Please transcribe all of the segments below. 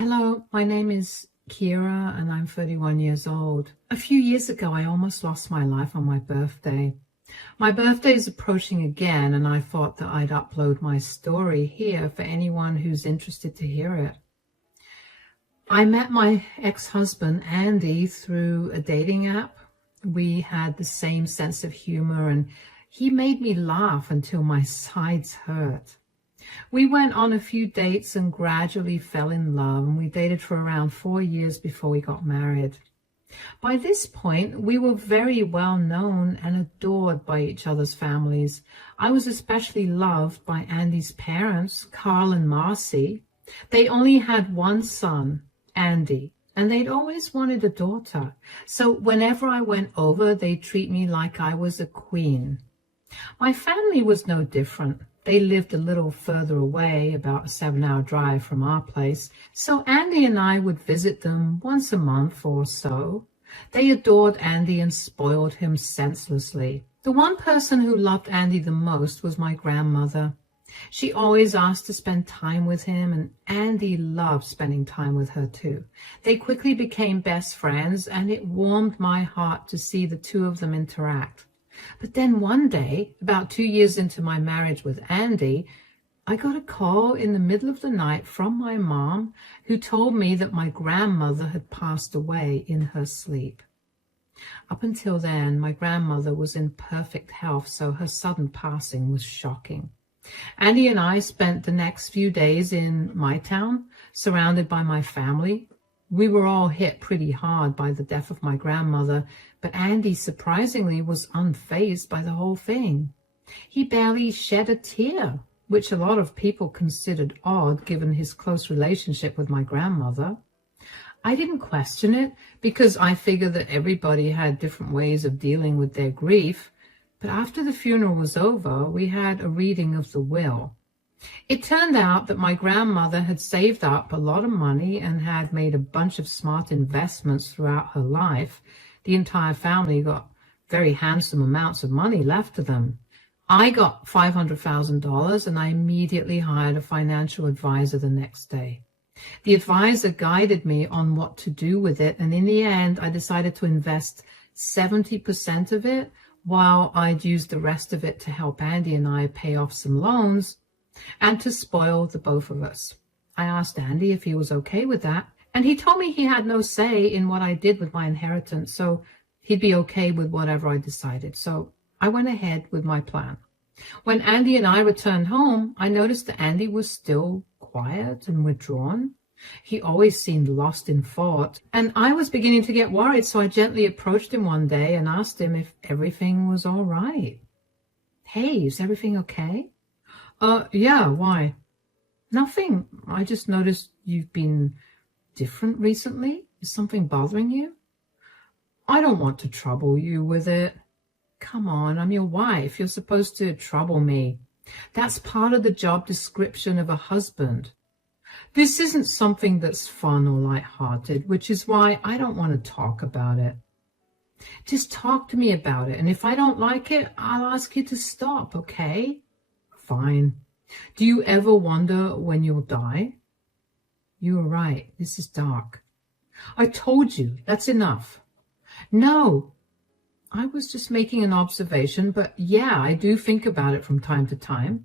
Hello, my name is Kira and I'm 31 years old. A few years ago, I almost lost my life on my birthday. My birthday is approaching again, and I thought that I'd upload my story here for anyone who's interested to hear it. I met my ex-husband, Andy, through a dating app. We had the same sense of humor, and he made me laugh until my sides hurt. We went on a few dates and gradually fell in love, and we dated for around 4 years before we got married. By this point, we were very well known and adored by each other's families. I was especially loved by Andy's parents, Carl and Marcy. They only had one son, Andy, and they'd always wanted a daughter. So whenever I went over, they'd treat me like I was a queen. My family was no different. They lived a little further away, about a 7-hour drive from our place, so Andy and I would visit them once a month or so. They adored Andy and spoiled him senselessly. The one person who loved Andy the most was my grandmother. She always asked to spend time with him, and Andy loved spending time with her too. They quickly became best friends, and it warmed my heart to see the two of them interact. But then one day, about 2 years into my marriage with Andy, I got a call in the middle of the night from my mom, who told me that my grandmother had passed away in her sleep. Up until then, my grandmother was in perfect health, so her sudden passing was shocking. Andy and I spent the next few days in my town, surrounded by my family. We were all hit pretty hard by the death of my grandmother, but Andy surprisingly was unfazed by the whole thing. He barely shed a tear, which a lot of people considered odd given his close relationship with my grandmother. I didn't question it because I figured that everybody had different ways of dealing with their grief, but after the funeral was over, we had a reading of the will. It turned out that my grandmother had saved up a lot of money and had made a bunch of smart investments throughout her life. The entire family got very handsome amounts of money left to them. I got $500,000 and I immediately hired a financial advisor the next day. The advisor guided me on what to do with it, and in the end, I decided to invest 70% of it while I'd use the rest of it to help Andy and I pay off some loans and to spoil the both of us. I asked Andy if he was okay with that, and he told me he had no say in what I did with my inheritance, so he'd be okay with whatever I decided. So I went ahead with my plan. When Andy and I returned home, I noticed that Andy was still quiet and withdrawn. He always seemed lost in thought, and I was beginning to get worried, so I gently approached him one day and asked him if everything was all right. "Hey, is everything okay?" Yeah, why?" "Nothing. I just noticed you've been different recently. Is something bothering you?" "I don't want to trouble you with it." "Come on, I'm your wife. You're supposed to trouble me. That's part of the job description of a husband. This isn't something that's fun or lighthearted, which is why I don't want to talk about it. Just talk to me about it, and if I don't like it, I'll ask you to stop, okay?" "Fine. Do you ever wonder when you'll die?" "You were right. This is dark." "I told you. That's enough." "No. I was just making an observation, but yeah, I do think about it from time to time."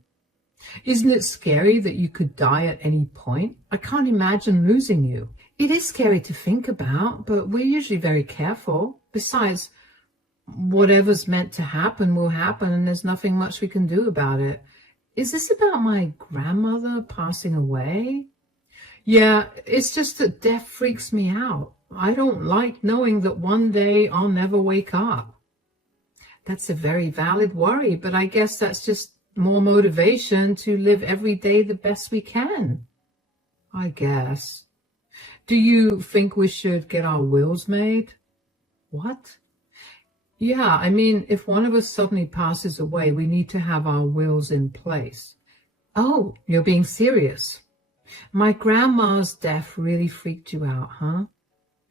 "Isn't it scary that you could die at any point? I can't imagine losing you." "It is scary to think about, but we're usually very careful. Besides, whatever's meant to happen will happen, and there's nothing much we can do about it." "Is this about my grandmother passing away?" "Yeah, it's just that death freaks me out. I don't like knowing that one day I'll never wake up." "That's a very valid worry, but I guess that's just more motivation to live every day the best we can." "I guess. Do you think we should get our wills made?" "What?" "Yeah, I mean, if one of us suddenly passes away, we need to have our wills in place." "Oh, you're being serious. My grandma's death really freaked you out, huh?"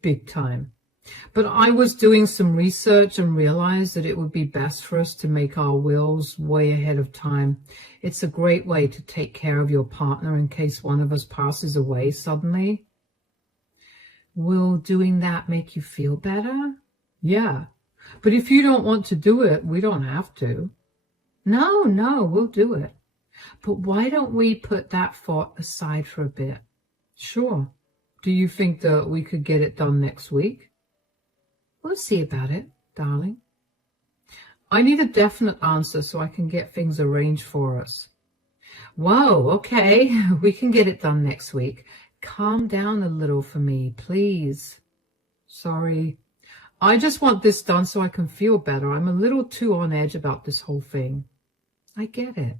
"Big time. But I was doing some research and realized that it would be best for us to make our wills way ahead of time. It's a great way to take care of your partner in case one of us passes away suddenly." Will doing that make you feel better? Yeah. But if you don't want to do it, we don't have to. No, we'll do it. But why don't we put that thought aside for a bit? Sure. Do you think that we could get it done next week? We'll see about it, darling. I need a definite answer so I can get things arranged for us. Whoa, okay, we can get it done next week. Calm down a little for me, please. Sorry. I just want this done so I can feel better. I'm a little too on edge about this whole thing. I get it.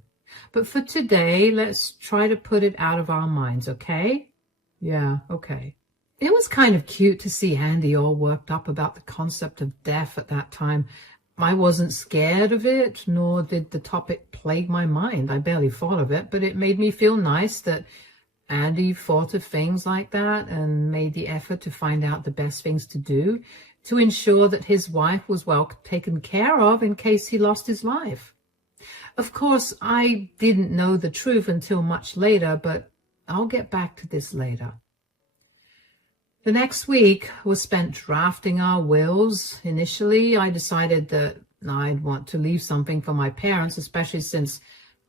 But for today, let's try to put it out of our minds, okay? Yeah, okay. It was kind of cute to see Andy all worked up about the concept of death at that time. I wasn't scared of it, nor did the topic plague my mind. I barely thought of it, but it made me feel nice that Andy thought of things like that and made the effort to find out the best things to do to ensure that his wife was well taken care of in case he lost his life. Of course, I didn't know the truth until much later, but I'll get back to this later. The next week was spent drafting our wills. Initially, I decided that I'd want to leave something for my parents, especially since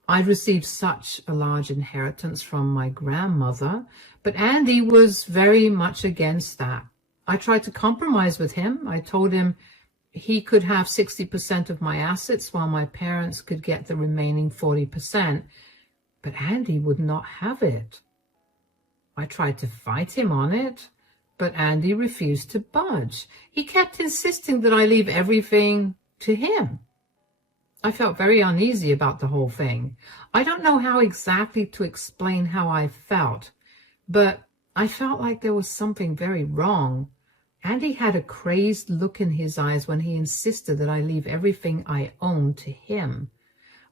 I'd received such a large inheritance from my grandmother. But Andy was very much against that. I tried to compromise with him. I told him he could have 60% of my assets while my parents could get the remaining 40%. But Andy would not have it. I tried to fight him on it, but Andy refused to budge. He kept insisting that I leave everything to him. I felt very uneasy about the whole thing. I don't know how exactly to explain how I felt, but I felt like there was something very wrong. Andy had a crazed look in his eyes when he insisted that I leave everything I owned to him.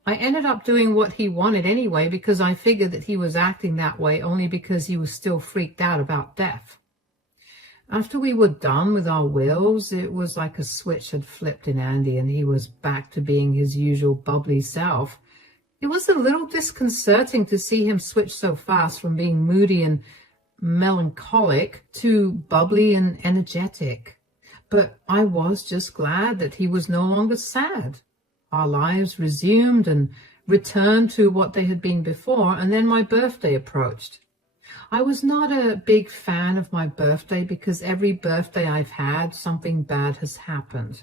I ended up doing what he wanted anyway because I figured that he was acting that way only because he was still freaked out about death. After we were done with our wills, it was like a switch had flipped in Andy and he was back to being his usual bubbly self. It was a little disconcerting to see him switch so fast from being moody and melancholic to bubbly and energetic. But I was just glad that he was no longer sad. Our lives resumed and returned to what they had been before, and then my birthday approached. I was not a big fan of my birthday because every birthday I've had, something bad has happened.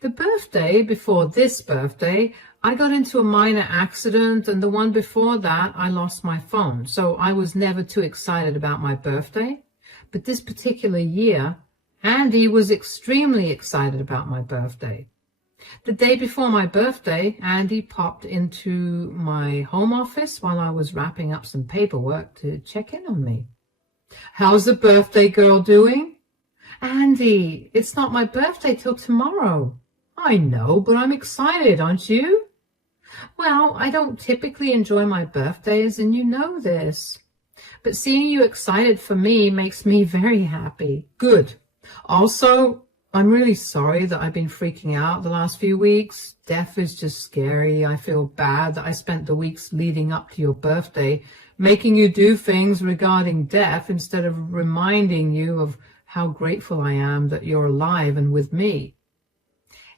The birthday before this birthday, I got into a minor accident, and the one before that, I lost my phone. So I was never too excited about my birthday. But this particular year, Andy was extremely excited about my birthday. The day before my birthday, Andy popped into my home office while I was wrapping up some paperwork to check in on me. How's the birthday girl doing? Andy, it's not my birthday till tomorrow. I know, but I'm excited, aren't you? Well, I don't typically enjoy my birthdays, and you know this. But seeing you excited for me makes me very happy. Good. Also, I'm really sorry that I've been freaking out the last few weeks. Death is just scary. I feel bad that I spent the weeks leading up to your birthday making you do things regarding death instead of reminding you of how grateful I am that you're alive and with me.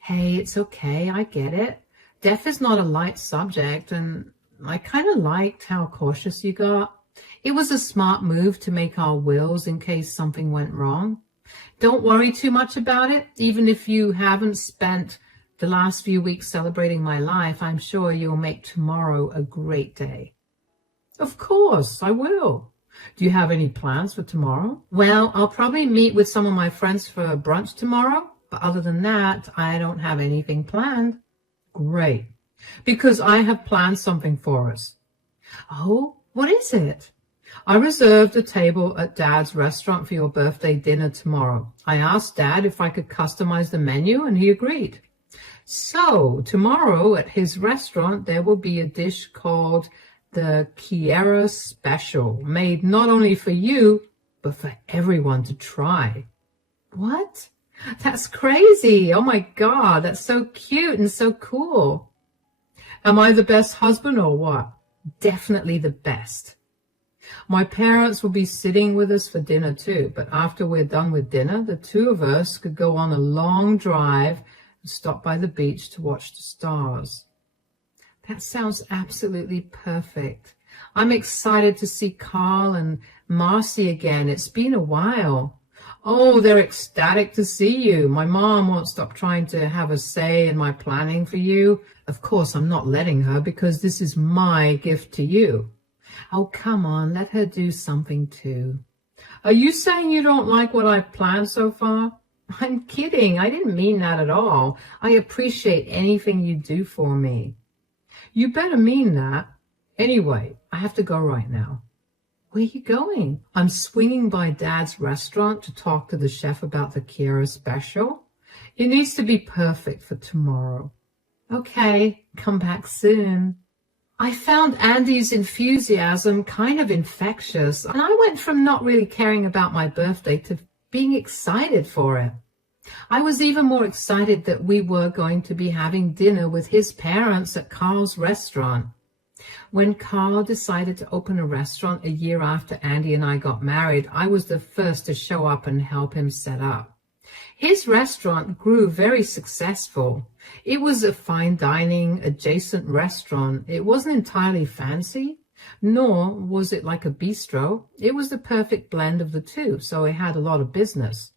Hey, it's okay. I get it. Death is not a light subject, and I kind of liked how cautious you got. It was a smart move to make our wills in case something went wrong. Don't worry too much about it. Even if you haven't spent the last few weeks celebrating my life, I'm sure you'll make tomorrow a great day. Of course, I will. Do you have any plans for tomorrow? Well, I'll probably meet with some of my friends for brunch tomorrow, but other than that, I don't have anything planned. Great, because I have planned something for us. Oh, what is it? I reserved a table at Dad's restaurant for your birthday dinner tomorrow. I asked Dad if I could customize the menu, and he agreed. So tomorrow at his restaurant, there will be a dish called the Kiera Special, made not only for you, but for everyone to try. What? That's crazy. Oh my God, that's so cute and so cool. Am I the best husband or what? Definitely the best. My parents will be sitting with us for dinner too, but after we're done with dinner, the two of us could go on a long drive and stop by the beach to watch the stars. That sounds absolutely perfect. I'm excited to see Carl and Marcy again. It's been a while. Oh, they're ecstatic to see you. My mom won't stop trying to have a say in my planning for you. Of course, I'm not letting her because this is my gift to you. Oh, come on, let her do something too. Are you saying you don't like what I've planned so far? I'm kidding. I didn't mean that at all. I appreciate anything you do for me. You better mean that. Anyway, I have to go right now. Where are you going? I'm swinging by Dad's restaurant to talk to the chef about the Kiera special. It needs to be perfect for tomorrow. Okay, come back soon. I found Andy's enthusiasm kind of infectious, and I went from not really caring about my birthday to being excited for it. I was even more excited that we were going to be having dinner with his parents at Carl's restaurant. When Carl decided to open a restaurant a year after Andy and I got married, I was the first to show up and help him set up. His restaurant grew very successful. It was a fine dining adjacent restaurant. It wasn't entirely fancy, nor was it like a bistro. It was the perfect blend of the two, so it had a lot of business.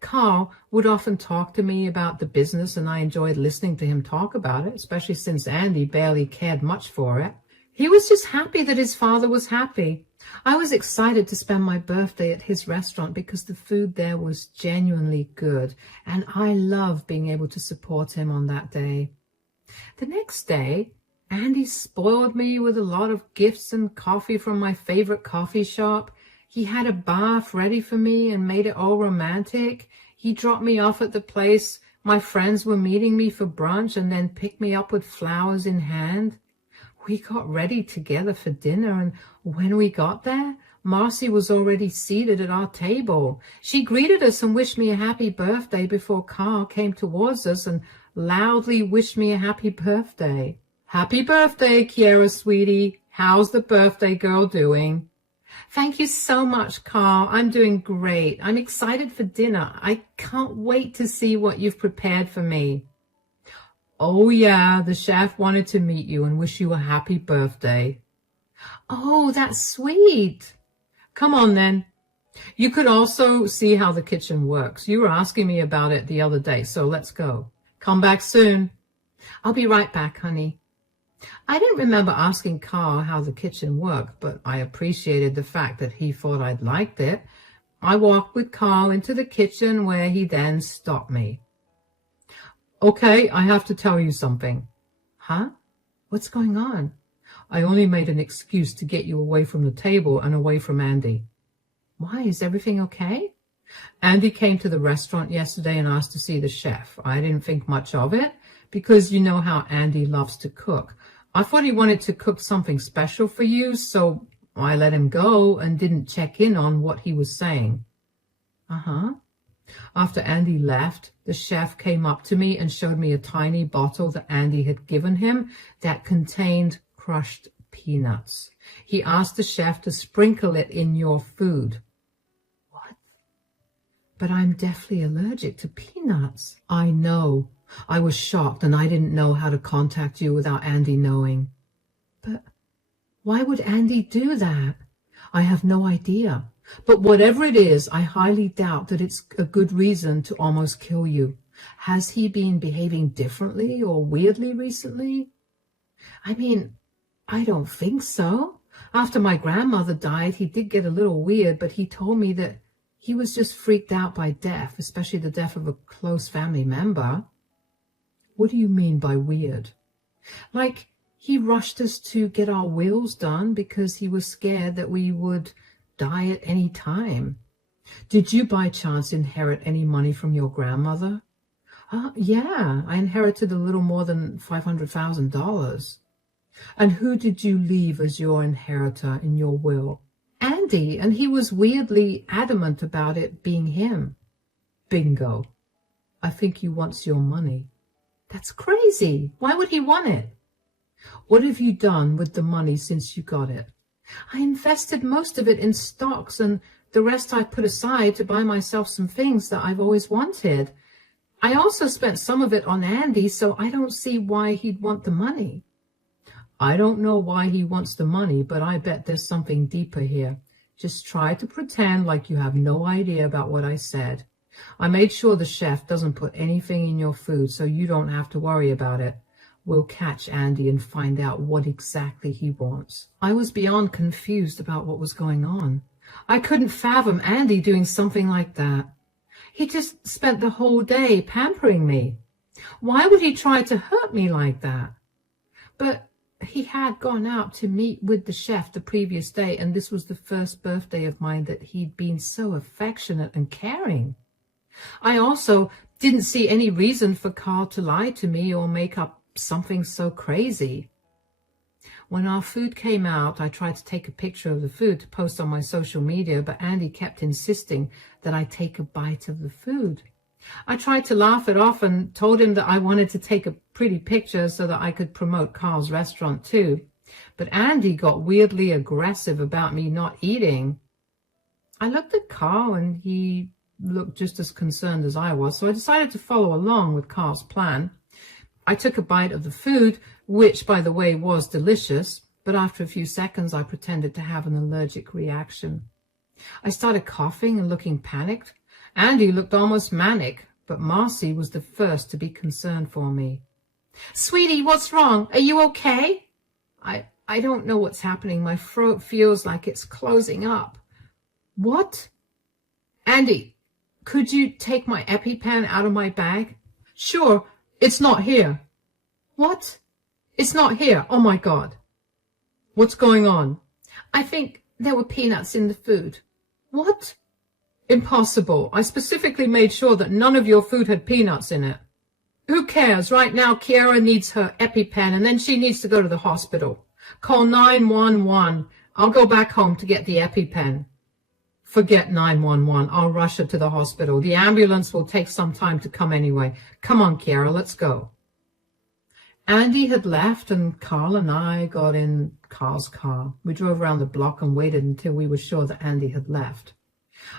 Carl would often talk to me about the business, and I enjoyed listening to him talk about it, especially since Andy barely cared much for it. He was just happy that his father was happy. I was excited to spend my birthday at his restaurant because the food there was genuinely good, and I loved being able to support him on that day. The next day, Andy spoiled me with a lot of gifts and coffee from my favorite coffee shop. He had a bath ready for me and made it all romantic. He dropped me off at the place my friends were meeting me for brunch and then picked me up with flowers in hand. We got ready together for dinner, and when we got there, Marcy was already seated at our table. She greeted us and wished me a happy birthday before Carl came towards us and loudly wished me a happy birthday. Happy birthday, Kiera, sweetie. How's the birthday girl doing? Thank you so much, Carl. I'm doing great. I'm excited for dinner. I can't wait to see what you've prepared for me. Oh, yeah, the chef wanted to meet you and wish you a happy birthday. Oh, that's sweet. Come on, then. You could also see how the kitchen works. You were asking me about it the other day, so let's go. Come back soon. I'll be right back, honey. I didn't remember asking Carl how the kitchen worked, but I appreciated the fact that he thought I'd liked it. I walked with Carl into the kitchen, where he then stopped me. Okay, I have to tell you something. Huh? What's going on? I only made an excuse to get you away from the table and away from Andy. Why, is everything okay? Andy came to the restaurant yesterday and asked to see the chef. I didn't think much of it because you know how Andy loves to cook. I thought he wanted to cook something special for you, so I let him go and didn't check in on what he was saying. Uh-huh. After Andy left, the chef came up to me and showed me a tiny bottle that Andy had given him that contained crushed peanuts. He asked the chef to sprinkle it in your food. What? But I'm deathly allergic to peanuts. I know. I was shocked, and I didn't know how to contact you without Andy knowing. But why would Andy do that? I have no idea. But whatever it is, I highly doubt that it's a good reason to almost kill you. Has he been behaving differently or weirdly recently? I mean, I don't think so. After my grandmother died, he did get a little weird, but he told me that he was just freaked out by death, especially the death of a close family member. What do you mean by weird? Like, he rushed us to get our wills done because he was scared that we would die at any time. Did you by chance inherit any money from your grandmother? Yeah, I inherited a little more than $500,000. And who did you leave as your inheritor in your will? Andy, and he was weirdly adamant about it being him. Bingo. I think he wants your money. That's crazy. Why would he want it? What have you done with the money since you got it? I invested most of it in stocks and the rest I put aside to buy myself some things that I've always wanted. I also spent some of it on Andy, so I don't see why he'd want the money. I don't know why he wants the money, but I bet there's something deeper here. Just try to pretend like you have no idea about what I said. I made sure the chef doesn't put anything in your food, so you don't have to worry about it. We'll catch Andy and find out what exactly he wants. I was beyond confused about what was going on. I couldn't fathom Andy doing something like that. He just spent the whole day pampering me. Why would he try to hurt me like that? But he had gone out to meet with the chef the previous day, and this was the first birthday of mine that he'd been so affectionate and caring. I also didn't see any reason for Carl to lie to me or make up something so crazy. When our food came out, I tried to take a picture of the food to post on my social media, but Andy kept insisting that I take a bite of the food. I tried to laugh it off and told him that I wanted to take a pretty picture so that I could promote Carl's restaurant too. But Andy got weirdly aggressive about me not eating. I looked at Carl and he looked just as concerned as I was, so I decided to follow along with Carl's plan. I took a bite of the food, which, by the way, was delicious, but after a few seconds I pretended to have an allergic reaction. I started coughing and looking panicked. Andy looked almost manic, but Marcy was the first to be concerned for me. "Sweetie, what's wrong? Are you okay?" I don't know what's happening. My throat feels like it's closing up. "What?" "Andy, could you take my EpiPen out of my bag?" "Sure, it's not here." "What? It's not here? Oh my God." "What's going on?" "I think there were peanuts in the food." "What?" "Impossible. I specifically made sure that none of your food had peanuts in it." "Who cares? Right now, Kiara needs her EpiPen, and then she needs to go to the hospital. Call 911. I'll go back home to get the EpiPen." "Forget 911. I'll rush her to the hospital. The ambulance will take some time to come anyway. Come on, Kiara, let's go." Andy had left, and Carl and I got in Carl's car. We drove around the block and waited until we were sure that Andy had left.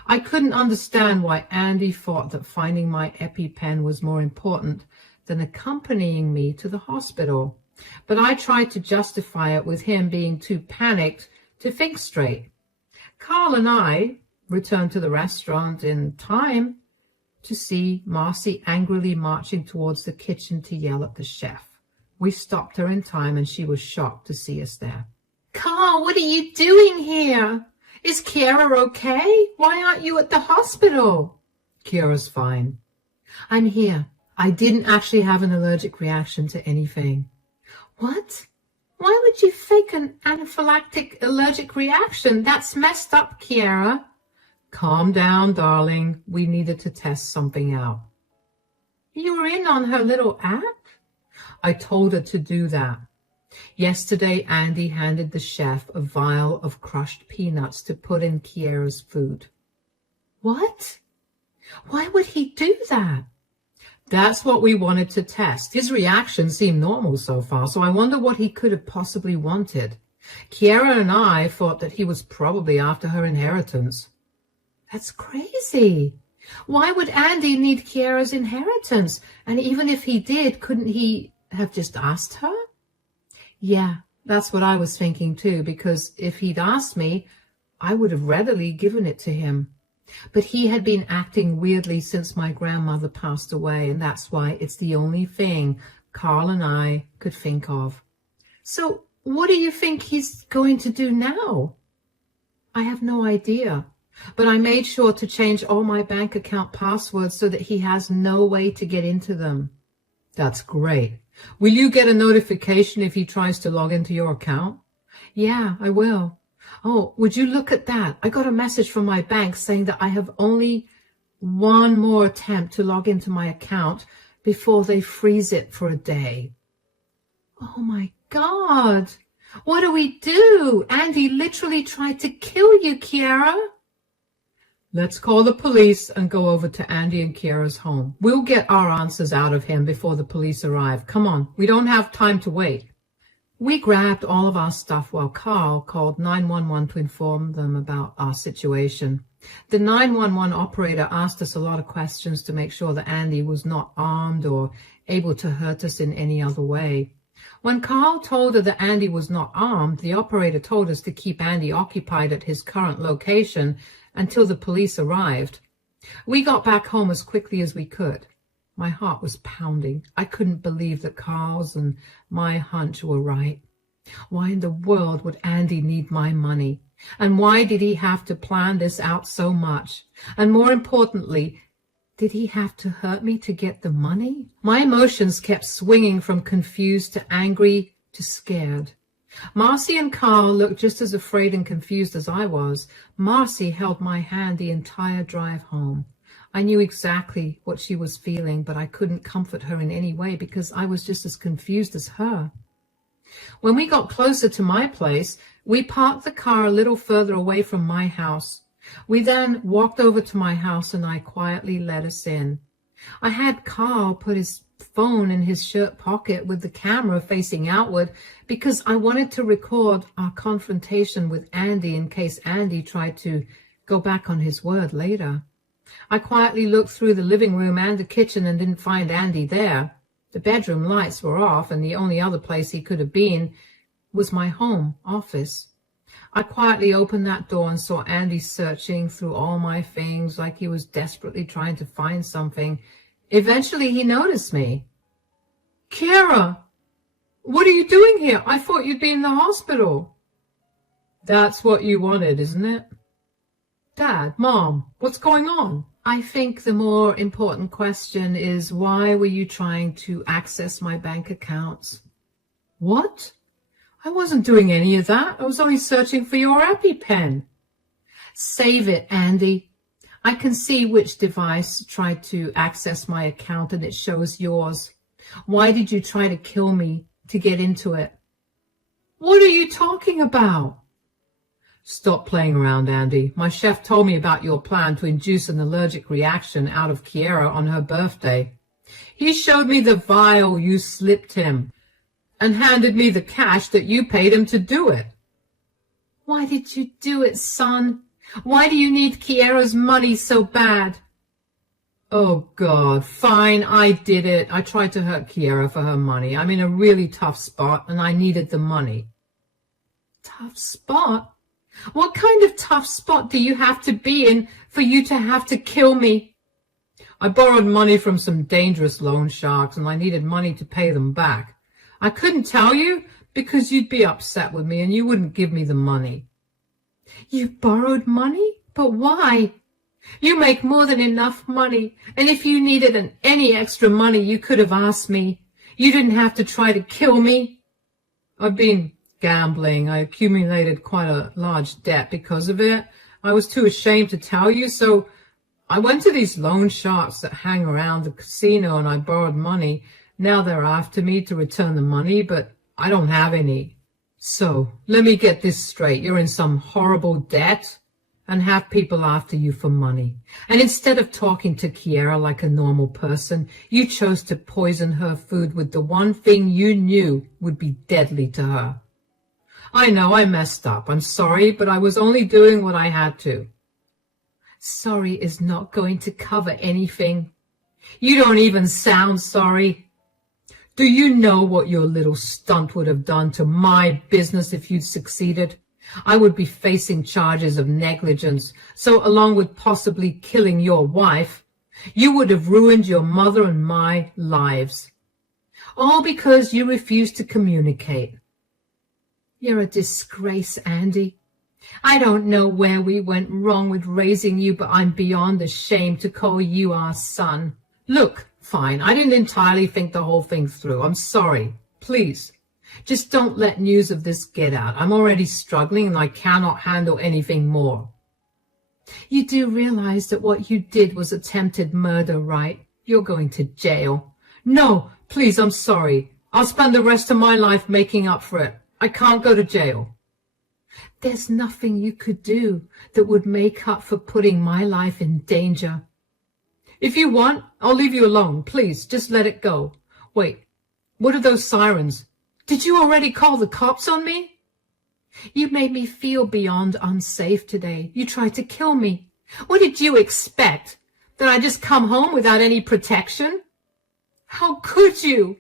I couldn't understand why Andy thought that finding my EpiPen was more important than accompanying me to the hospital, but I tried to justify it with him being too panicked to think straight. Carl and I returned to the restaurant in time to see Marcy angrily marching towards the kitchen to yell at the chef. We stopped her in time, and she was shocked to see us there. "Carl, what are you doing here? Is Kiara okay? Why aren't you at the hospital?" "Kiara's fine." "I'm here. I didn't actually have an allergic reaction to anything." "What? Why would you fake an anaphylactic allergic reaction? That's messed up, Kiara." "Calm down, darling. We needed to test something out." "You were in on her little act?" "I told her to do that. Yesterday, Andy handed the chef a vial of crushed peanuts to put in Kiara's food." "What? Why would he do that?" "That's what we wanted to test. His reaction seemed normal so far, so I wonder what he could have possibly wanted. Kiara and I thought that he was probably after her inheritance." "That's crazy. Why would Andy need Kiara's inheritance? And even if he did, couldn't he have just asked her?" "Yeah, that's what I was thinking too, because if he'd asked me, I would have readily given it to him. But he had been acting weirdly since my grandmother passed away, and that's why it's the only thing Carl and I could think of." "So what do you think he's going to do now?" "I have no idea, but I made sure to change all my bank account passwords so that he has no way to get into them." "That's great. Will you get a notification if he tries to log into your account?" "Yeah, I will. Oh, would you look at that? I got a message from my bank saying that I have only one more attempt to log into my account before they freeze it for a day." "Oh my God. What do we do? Andy literally tried to kill you, Kiara." "Let's call the police and go over to Andy and Kiara's home. We'll get our answers out of him before the police arrive. Come on, we don't have time to wait." We grabbed all of our stuff while Carl called 911 to inform them about our situation. The 911 operator asked us a lot of questions to make sure that Andy was not armed or able to hurt us in any other way. When Carl told her that Andy was not armed, the operator told us to keep Andy occupied at his current location until the police arrived. We got back home as quickly as we could. My heart was pounding. I couldn't believe that Carl's and my hunch were right. Why in the world would Andy need my money? And why did he have to plan this out so much? And more importantly, did he have to hurt me to get the money? My emotions kept swinging from confused to angry to scared. Marcy and Carl looked just as afraid and confused as I was. Marcy held my hand the entire drive home. I knew exactly what she was feeling, but I couldn't comfort her in any way because I was just as confused as her. When we got closer to my place, we parked the car a little further away from my house. We then walked over to my house and I quietly let us in. I had Carl put his phone in his shirt pocket with the camera facing outward because I wanted to record our confrontation with Andy in case Andy tried to go back on his word later. I quietly looked through the living room and the kitchen and didn't find Andy there. The bedroom lights were off and the only other place he could have been was my home office. I quietly opened that door and saw Andy searching through all my things like he was desperately trying to find something. Eventually he noticed me. "Kiera, what are you doing here? I thought you'd be in the hospital." "That's what you wanted, isn't it?" "Dad, Mom, what's going on?" I think the more important question is, why were you trying to access my bank accounts? "What? I wasn't doing any of that. I was only searching for your EpiPen." "Save it, Andy. I can see which device tried to access my account and it shows yours. Why did you try to kill me to get into it?" "What are you talking about?" "Stop playing around, Andy. My chef told me about your plan to induce an allergic reaction out of Kiera on her birthday. He showed me the vial you slipped him and handed me the cash that you paid him to do it." "Why did you do it, son? Why do you need Kiera's money so bad?" "Oh, God, fine, I did it. I tried to hurt Kiera for her money. I'm in a really tough spot and I needed the money." "Tough spot? What kind of tough spot do you have to be in for you to have to kill me?" "I borrowed money from some dangerous loan sharks and I needed money to pay them back. I couldn't tell you because you'd be upset with me and you wouldn't give me the money." "You borrowed money? But why? You make more than enough money, and if you needed any extra money, you could have asked me. You didn't have to try to kill me." "I've been gambling. I accumulated quite a large debt because of it. I was too ashamed to tell you, so I went to these loan sharks that hang around the casino and I borrowed money. Now they're after me to return the money, but I don't have any. So let me get this straight. You're in some horrible debt and have people after you for money. And instead of talking to Kiera like a normal person, you chose to poison her food with the one thing you knew would be deadly to her. I know I messed up. I'm sorry, but I was only doing what I had to." "Sorry is not going to cover anything. You don't even sound sorry. Do you know what your little stunt would have done to my business if you'd succeeded? I would be facing charges of negligence, so along with possibly killing your wife, you would have ruined your mother and my lives. All because you refused to communicate. You're a disgrace, Andy. I don't know where we went wrong with raising you, but I'm beyond ashamed to call you our son. Look, fine, I didn't entirely think the whole thing through. I'm sorry. Please, just don't let news of this get out. I'm already struggling and I cannot handle anything more." "You do realize that what you did was attempted murder, right? You're going to jail." "No, please, I'm sorry. I'll spend the rest of my life making up for it. I can't go to jail." "There's nothing you could do that would make up for putting my life in danger." "If you want, I'll leave you alone. Please, just let it go. Wait, what are those sirens? Did you already call the cops on me? You made me feel beyond unsafe today. You tried to kill me. What did you expect? That I just come home without any protection? How could you?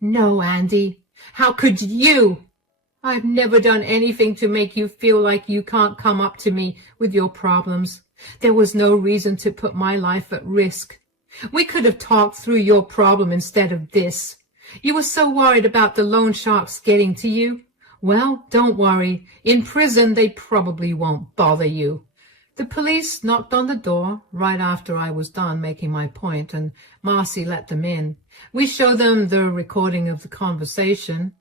No, Andy. How could you? I've never done anything to make you feel like you can't come up to me with your problems. There was no reason to put my life at risk. We could have talked through your problem instead of this. You were so worried about the loan sharks getting to you. Well, don't worry. In prison, they probably won't bother you. The police knocked on the door right after I was done making my point, and Marcy let them in. We showed them the recording of the conversation,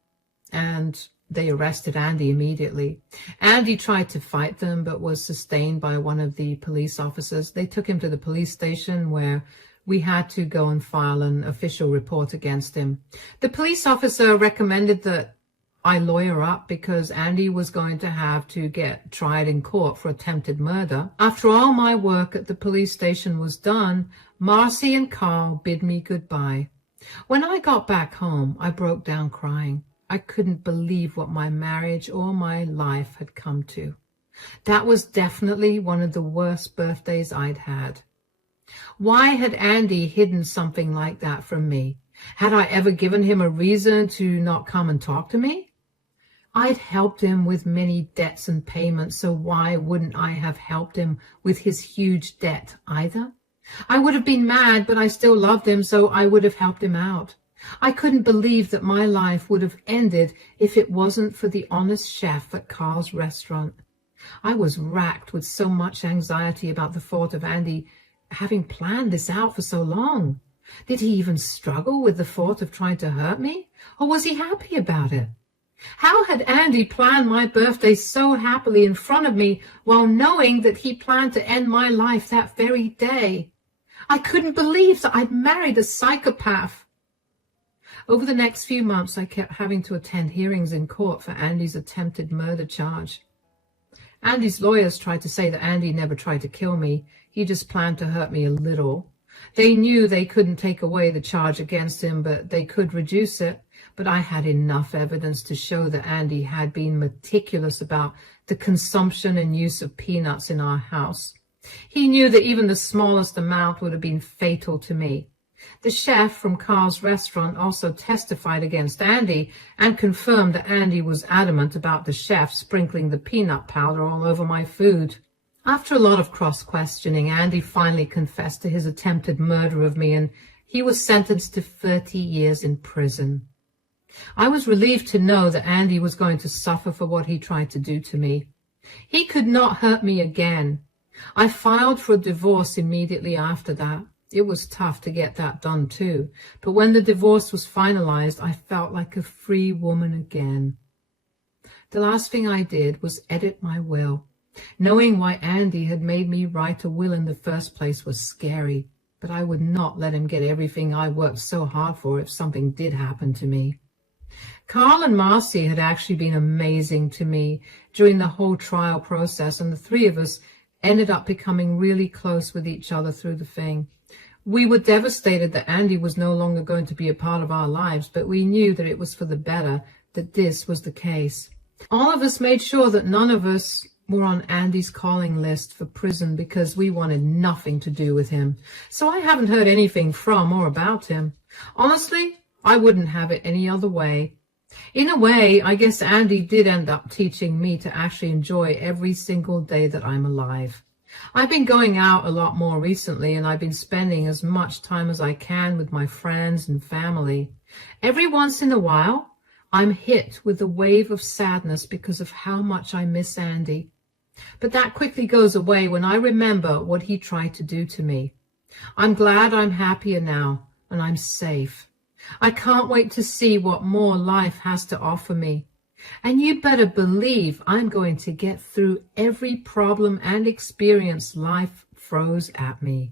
and they arrested Andy immediately. Andy tried to fight them, but was sustained by one of the police officers. They took him to the police station where we had to go and file an official report against him. The police officer recommended that I lawyer up because Andy was going to have to get tried in court for attempted murder. After all my work at the police station was done, Marcy and Carl bid me goodbye. When I got back home, I broke down crying. I couldn't believe what my marriage or my life had come to. That was definitely one of the worst birthdays I'd had. Why had Andy hidden something like that from me? Had I ever given him a reason to not come and talk to me? I'd helped him with many debts and payments, so why wouldn't I have helped him with his huge debt either? I would have been mad, but I still loved him, so I would have helped him out. I couldn't believe that my life would have ended if it wasn't for the honest chef at Carl's restaurant. I was racked with so much anxiety about the thought of Andy having planned this out for so long. Did he even struggle with the thought of trying to hurt me, or was he happy about it? How had Andy planned my birthday so happily in front of me while knowing that he planned to end my life that very day? I couldn't believe that I'd married a psychopath. Over the next few months, I kept having to attend hearings in court for Andy's attempted murder charge. Andy's lawyers tried to say that Andy never tried to kill me. He just planned to hurt me a little. They knew they couldn't take away the charge against him, but they could reduce it. But I had enough evidence to show that Andy had been meticulous about the consumption and use of peanuts in our house. He knew that even the smallest amount would have been fatal to me. The chef from Carl's restaurant also testified against Andy and confirmed that Andy was adamant about the chef sprinkling the peanut powder all over my food. After a lot of cross-questioning, Andy finally confessed to his attempted murder of me, and he was sentenced to 30 years in prison. I was relieved to know that Andy was going to suffer for what he tried to do to me. He could not hurt me again. I filed for a divorce immediately after that. It was tough to get that done too, but when the divorce was finalized, I felt like a free woman again. The last thing I did was edit my will. Knowing why Andy had made me write a will in the first place was scary, but I would not let him get everything I worked so hard for if something did happen to me. Carl and Marcy had actually been amazing to me during the whole trial process, and the three of us ended up becoming really close with each other through the thing. We were devastated that Andy was no longer going to be a part of our lives, but we knew that it was for the better that this was the case. All of us made sure that none of us were on Andy's calling list for prison because we wanted nothing to do with him. So I haven't heard anything from or about him. Honestly, I wouldn't have it any other way. In a way, I guess Andy did end up teaching me to actually enjoy every single day that I'm alive. I've been going out a lot more recently, and I've been spending as much time as I can with my friends and family. Every once in a while, I'm hit with a wave of sadness because of how much I miss Andy. But that quickly goes away when I remember what he tried to do to me. I'm glad I'm happier now, and I'm safe. I can't wait to see what more life has to offer me. And you better believe I'm going to get through every problem and experience life throws at me.